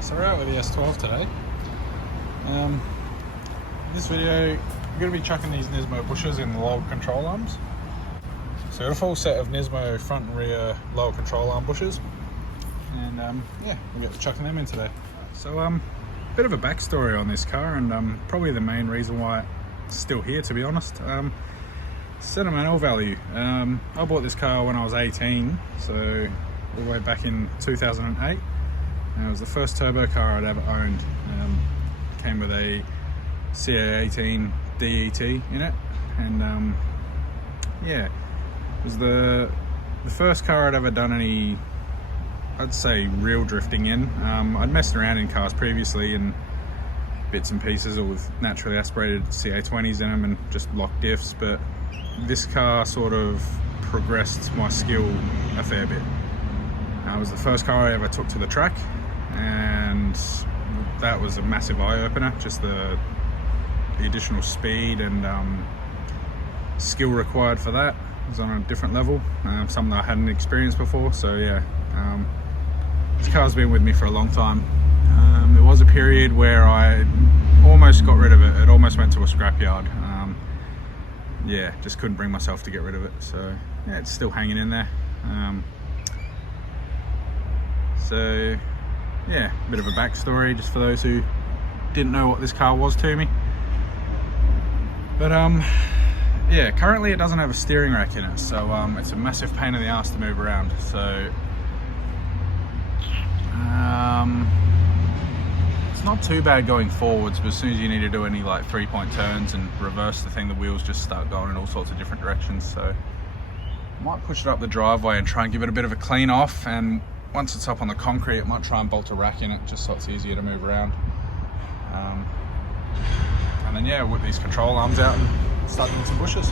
So we're out with the S12 today. In this video, we're going to be chucking these Nismo bushes in the lower control arms. So we've got a full set of Nismo front and rear lower control arm bushes, and yeah, we'll get to chucking them in today. So bit of a backstory on this car, and probably the main reason why it's still here, to be honest. Sentimental value. I bought this car when I was 18, so all the way back in 2008. It was the first turbo car I'd ever owned. Came with a CA18 DET in it, and yeah, it was the first car I'd ever done any, I'd say, real drifting in. I'd messed around in cars previously in bits and pieces, or with naturally aspirated CA20s in them and just lock diffs, but this car sort of progressed my skill a fair bit. It was the first car I ever took to the track, and that was a massive eye-opener. Just the additional speed and skill required for that was on a different level, something I hadn't experienced before. So yeah, this car's been with me for a long time. There was a period where I almost got rid of it. It almost went to a scrapyard. Yeah, just couldn't bring myself to get rid of it. So yeah, it's still hanging in there. So yeah, a bit of a backstory just for those who didn't know what this car was to me. But yeah, currently it doesn't have a steering rack in it, so it's a massive pain in the ass to move around. So it's not too bad going forwards, but as soon as you need to do any like 3-point turns and reverse the thing, the wheels just start going in all sorts of different directions. So I might push it up the driveway and try and give it a bit of a clean off, and once it's up on the concrete, I might try and bolt a rack in it just so it's easier to move around. And then yeah, whip these control arms out and start doing some bushes.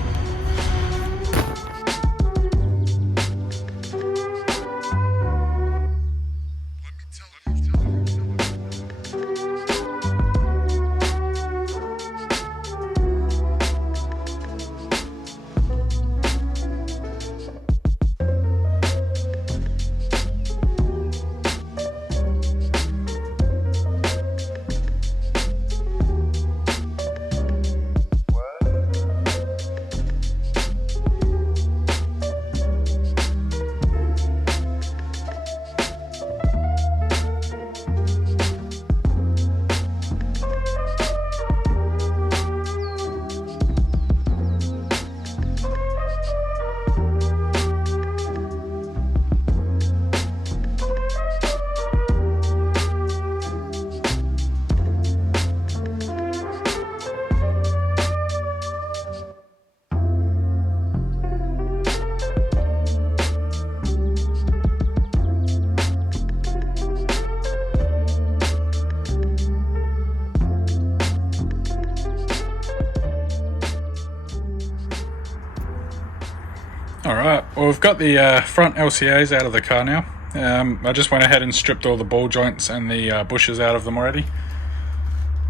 Alright, well, we've got the front LCAs out of the car now. I just went ahead and stripped all the ball joints and the bushes out of them already,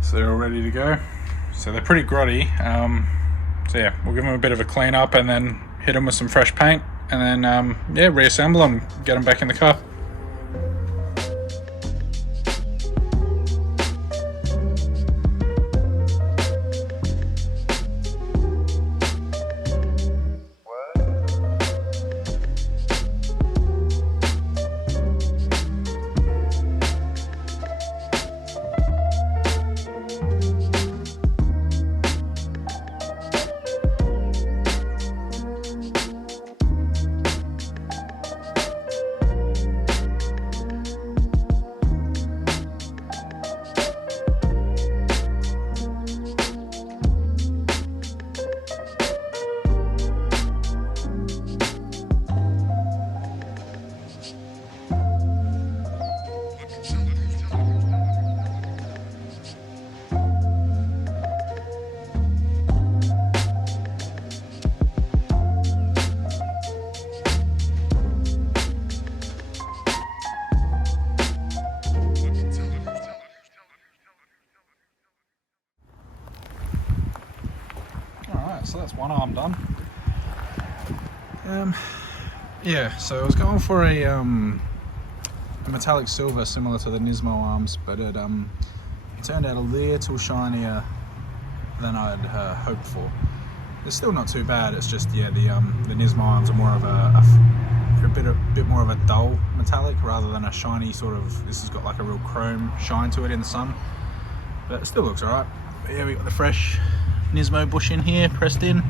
so they're all ready to go. So they're pretty grotty, so yeah, we'll give them a bit of a clean up and then hit them with some fresh paint, and then yeah, reassemble them, get them back in the car. Alright, so that's one arm done. Yeah, so I was going for a metallic silver similar to the Nismo arms, but it turned out a little shinier than I'd hoped for. It's still not too bad. It's just, yeah, the Nismo arms are more of a bit more of a dull metallic rather than a shiny sort of. This has got like a real chrome shine to it in the sun, but it still looks alright. But yeah, we got the fresh Nismo bush in here, pressed in,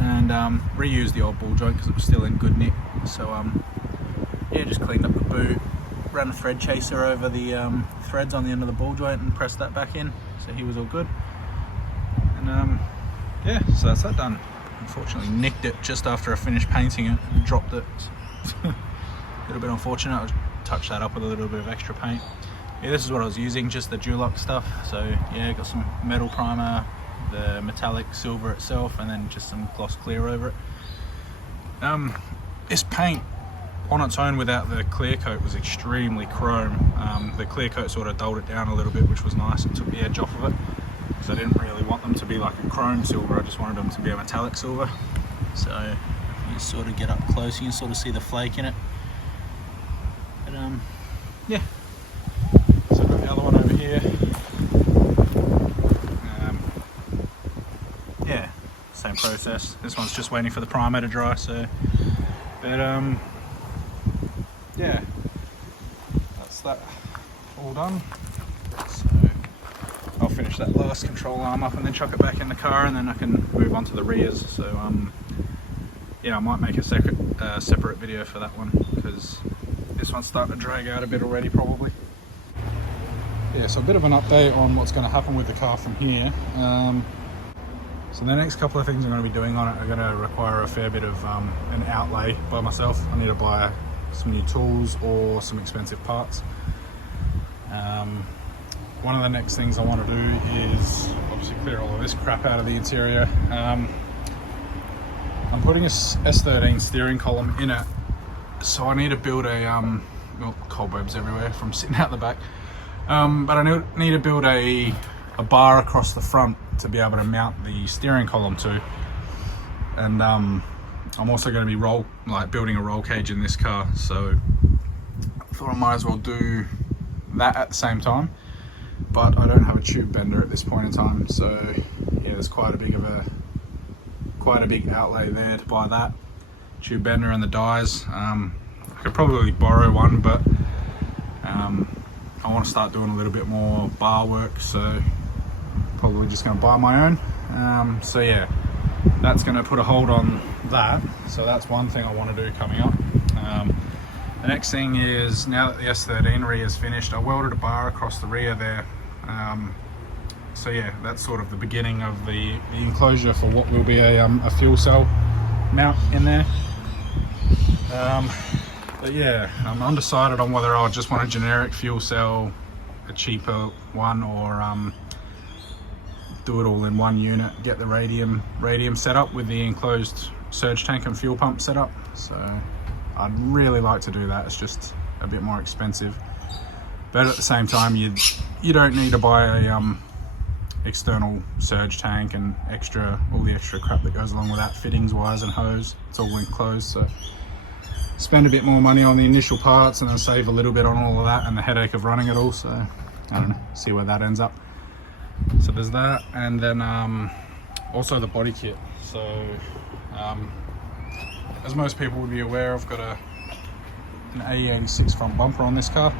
and reused the old ball joint because it was still in good nick. So yeah, just cleaned up the boot, ran a thread chaser over the threads on the end of the ball joint and pressed that back in, so he was all good. And yeah, so that's that done. Unfortunately nicked it just after I finished painting it and dropped it. A little bit unfortunate. I'll touch that up with a little bit of extra paint. Yeah, this is what I was using, just the Dulux stuff. So yeah, got some metal primer, the metallic silver itself, and then just some gloss clear over it. This paint on its own without the clear coat was extremely chrome. The clear coat sort of dulled it down a little bit, which was nice. It took the edge off of it, because I didn't really want them to be like a chrome silver. I just wanted them to be a metallic silver. So you sort of get up close, you can sort of see the flake in it. But yeah. So I've got the other one over here. Yeah, same process. This one's just waiting for the primer to dry. So, but yeah, that's that all done. So I'll finish that last control arm up and then chuck it back in the car, and then I can move on to the rears. So yeah, I might make a separate video for that one, because this one's starting to drag out a bit already probably. Yeah, so a bit of an update on what's going to happen with the car from here. So the next couple of things I'm going to be doing on it are going to require a fair bit of an outlay by myself. I need to buy some new tools or some expensive parts. One of the next things I want to do is obviously clear all of this crap out of the interior. I'm putting a S13 steering column in it, so I need to build a well, cobwebs everywhere from sitting out the back. But I need to build a bar across the front to be able to mount the steering column to. And I'm also going to be building a roll cage in this car, so I thought I might as well do that at the same time. But I don't have a tube bender at this point in time, so yeah, there's quite a big outlay there to buy that tube bender and the dies. I could probably borrow one, but I want to start doing a little bit more bar work, so probably just going to buy my own. So yeah, that's going to put a hold on that. So that's one thing I want to do coming up. The next thing is, now that the S13 rear is finished, I welded a bar across the rear there. So yeah, that's sort of the beginning of the enclosure for what will be a fuel cell mount in there. But yeah, I'm undecided on whether I just want a generic fuel cell, a cheaper one, or do it all in one unit, get the radium set up with the enclosed surge tank and fuel pump set up. So I'd really like to do that. It's just a bit more expensive, but at the same time you don't need to buy a external surge tank and all the extra crap that goes along with that, fittings wise and hose. It's all enclosed, so spend a bit more money on the initial parts and then save a little bit on all of that and the headache of running it all. So I don't know, see where that ends up. So there's that, and then also the body kit. So as most people would be aware, I've got an AE86 front bumper on this car.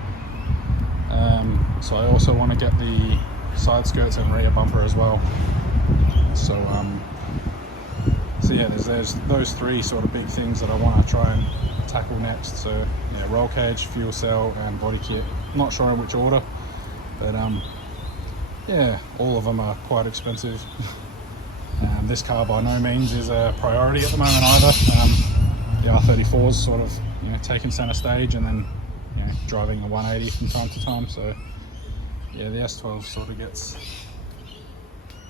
So I also want to get the side skirts and rear bumper as well. So yeah, there's those three sort of big things that I want to try and tackle next. So yeah, roll cage, fuel cell and body kit. Not sure in which order, but yeah, all of them are quite expensive. This car by no means is a priority at the moment either. The R34's sort of, you know, taking center stage, and then, you know, driving a 180 from time to time. So yeah, the S12 sort of gets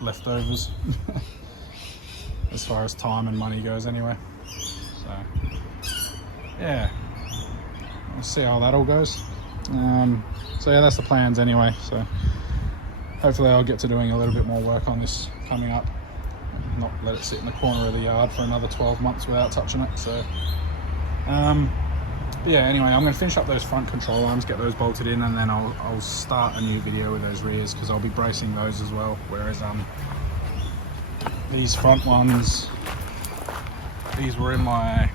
leftovers as far as time and money goes anyway. So yeah, we'll see how that all goes. So yeah, that's the plans anyway. So hopefully I'll get to doing a little bit more work on this coming up. not let it sit in the corner of the yard for another 12 months without touching it. So yeah, anyway, I'm going to finish up those front control arms, get those bolted in, and then I'll start a new video with those rears, because I'll be bracing those as well. Whereas these front ones, these were in my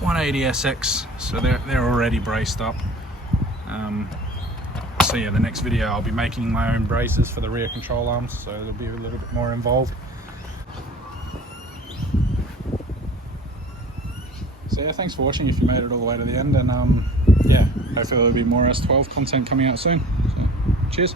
180SX, so they're already braced up. So yeah, the next video I'll be making my own braces for the rear control arms, so it'll be a little bit more involved. So yeah, thanks for watching if you made it all the way to the end, and yeah, hopefully there'll be more S12 content coming out soon. So cheers.